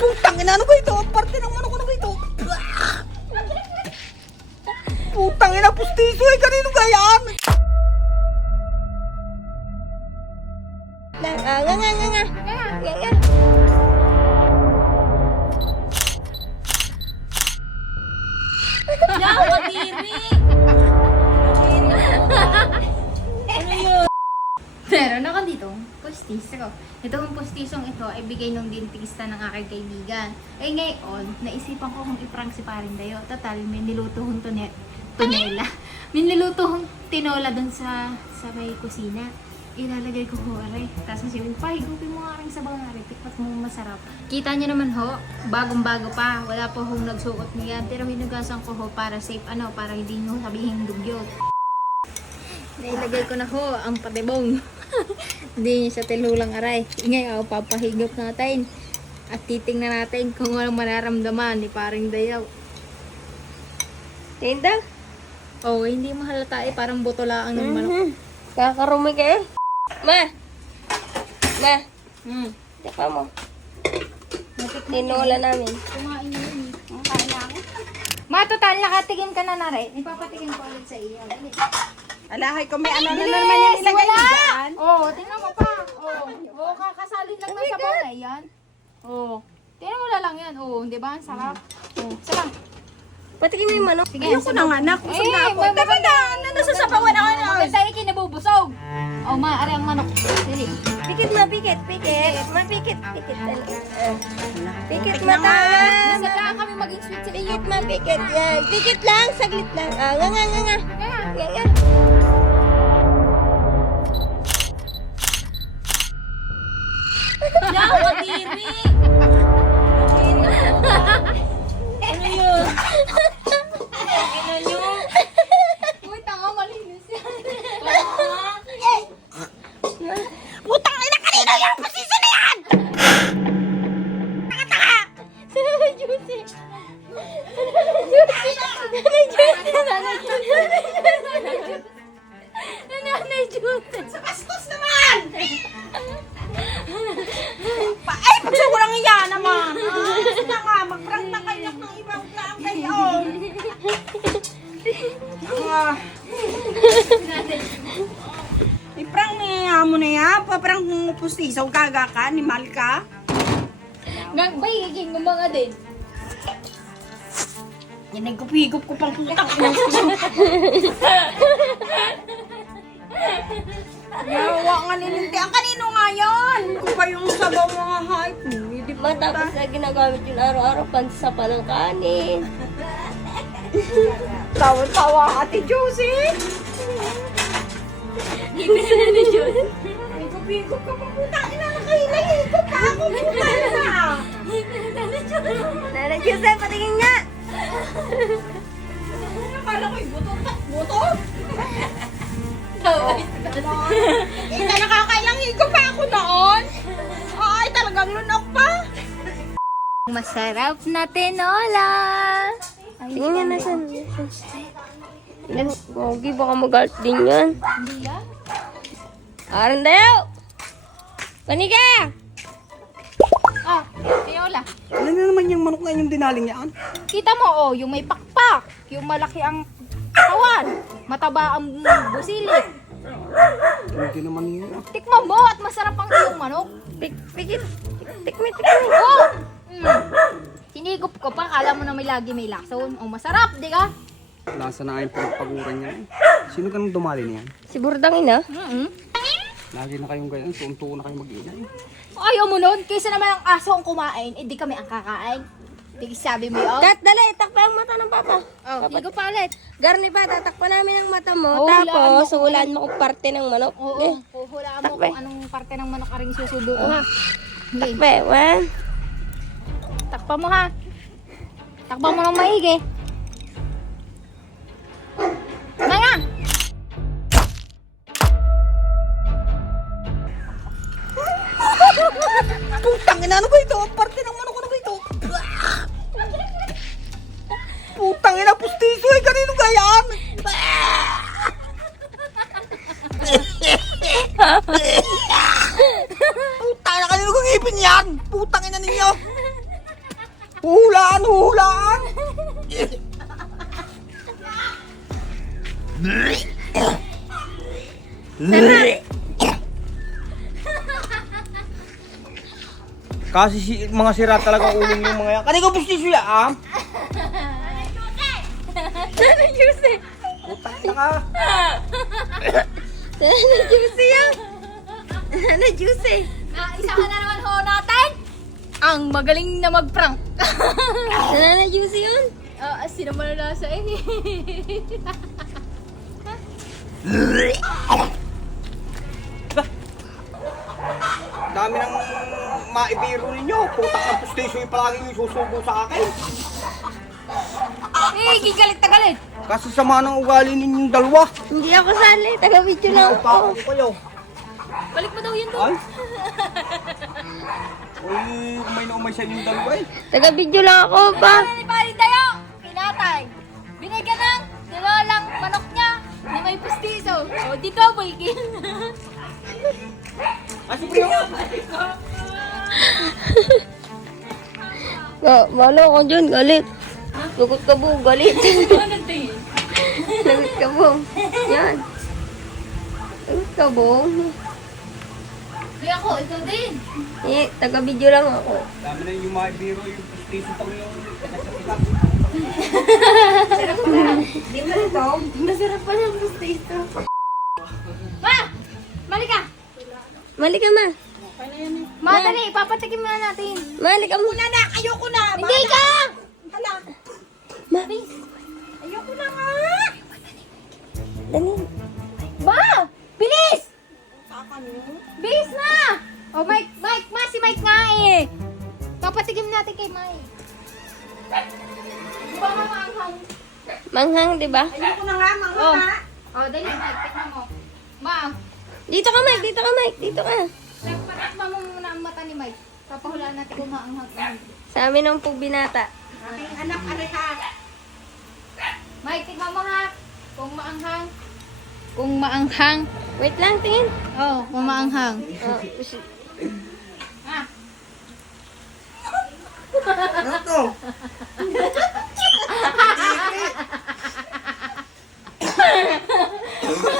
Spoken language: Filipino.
Putang ina, ano ba ito? Parte ng manok, ano ba ito? Putang ina, pustiso eh. Kanino ah, nga, nga, nga, nga. Nga, Pustisong ito ay bigay ng dentista ng aking kaibigan. Eh ngayon, naisipan ko kung iprank si paring dayo. Total, may nilutuhong tune tunela. may nilutuhong tinola dun sa, sa may kusina. Ilalagay ko ho, aray. Tapos sabihin, pa, higupin mo nga sa bang aray. Tikpat mo masarap. Kita niyo naman ho, bagong-bago pa. Wala po hong nagsuot niya. Pero hinugasan ko ho para safe, ano, para hindi nyo sabihin dugyot. Nailagay ko na ho ang patibong. Hindi niya sa tilulang aray. Ngayon, ako papahigop natin. At titingnan natin kung anong mararamdaman ni paring dayaw. Tinda? Oh, hindi mahalata eh. Parang butolaan ng manok. Mhm. Kakarumi ka eh. Ma! Ma! Mm. Teka mo. Tinola namin. Kumain na yun. Kumakain na ako. Ma, total, nakatigim ka na na rin. Ipapatigim ko ulit sa iyo. Dali. Alahay ko, may ano na naman yung ilagay mo dyan. Oo, oh, tingnan mo pa. Oo, oh, oh, kakasalin lang ng sabaw na yan. Oo. Oh. Tingnan mo na lang yan. Oo, oh, di ba? Ang sarap. Oo, oh, lang. Patikin mo yung manok. Sige, Ayoko na nga, anak. Busog na ako. Teka na, nanasasabawan ako na. Maganda yung kinabubusog. Oh, ma, ari ang manok. Dili. Pikit ma, pikit, pikit. Ma, pikit, pikit. Ah. Pikit Tignan mata. Isa lang kami maging sweet sa Pikit ma, pikit. Lang, saglit lang. Ah, nga, nga, nga, nga. Nga, nga. Pa-prank mo pustiso, gaga ka, animal ka. Gagbay, higing ng mga din. Yan ay gupigop ko pang putang. Yawa nga nilinti. Ang kanino nga yan? Kung pa yung sabaw mga hype mo. Hindi Matapos na ginagamit yun araw-araw pansa pa ng kanin. Tawa-tawa ate Josie. Ibig na ni Juicy. Gupigop ka pang putang. Ina, nakahilay-higop pa ako. Putang na. Nanay Juicy, patingin nga. Akala ko'y buto. Buto? Ika, nakakailang higop pa ako noon. Ay, talagang lunok pa. Masarap na tinola. Tingin nga. Ilan, Gogi, baka magalit din yan. Hindi yan. Arandayo! Panika! Ah, tinola. Ano na naman yung manok na yung dinaling yan? Kita mo, oh, yung may pakpak. Yung malaki ang katawan. Mataba ang busilit. Hindi naman yun. Tikman mo at masarap ang iyong manok. Pik, pikit. Tikmi, tikmi. Oh! Mm. Sinigop ko pa, kala mo na may lagi may lason. Oh, masarap, di ka? Lasa na kayong pinagpaguran niya. Sino ka nang dumali niyan? Si Burdang ina. Mm-hmm. Lagi na kayong ganyan. Tuon-tuon na kayong mag-iinay. Ayaw mo nun, kaysa naman ang aso ang kumain, eh di kami ang kakain. Di sabi mo yun. Kat, dali, takpa ang mata ng papa. Oh, higo pa ulit. Garni pa, tatakpan namin ang mata mo. Oh, hulaan mo. tapos, hulaan mo kung parte ng manok. Oo, Eh, huhulaan mo takbe. kung anong parte ng manok aring susubo ko ha. Hindi, takpa, one. takpa mo ha. Takpa mo ng maigi. Maya! Eh. Kanino ka yan? Putang ina, kanino kang ipin yan? Putang ina ninyo. Huhulaan, huhulaan! Kasi si, mga sira talaga uling yung mga yan. Kanina ko pustiso yan, ah? Juicy. Putak na ka. Nana juicy yan. Nana juicy. Ah, isa ka na naman ho natin! Ang magaling na mag-prank. Nana juicy yun. Ah, sino malalasa eh. Dami ng maibiro ninyo. Putak ng pustiso yung palagi yung susubo sa akin. eh, gigalit na galit. Kasi sama ng ugali ninyong dalawa. Hindi ako sali. Taga-video lang Pa ako. ako kayo. Balik mo daw yun doon. Ay? Uy, umay na umay sa inyong dalawa eh. Taga-video lang ako pa. Ano ni Parin tayo? Kinatay. Binigyan ng nilolang manok niya na may pustiso. O, di double kill. Ay, sige Ga, malo ko dyan. Galit. Lagot ka po. Galit. Lagot ka po. Yan. Lagot ka po. Kaya ako, ikaw din. Eh, taga-video lang ako. Dami na yung maibiro yung pustiso pang yung Masarap pa ng pustiso. Ma! Mali ka! Mali ka ma. Ma, dali, papatikim na natin. Mali ka muna. na, ayoko na. Hindi ka! Hala, Ma. ayoko na nga. Dali. Ma! Bilis! Bilis na! Oh, Mike, Mike, ma, si Mike nga eh. Papatikim natin kay Mike. Di ba mamanghang? Manghang, di ba? Ayoko na nga, mga Oh. nga. Oh, dali, Mike, tignan mo. Ma, Dito ka, Mike. Dito ka, Mike. Dito ka. patakma mo muna ang mata ni Mike. Papahulaan natin kung maanghang. Sa amin ang pugbinata. Aking anak, areha. Mike, tignan mo ha. Kung maanghang. Kung maanghang. Wait lang, tingin. Oh, kung maanghang. Oh, Ah, Ano to?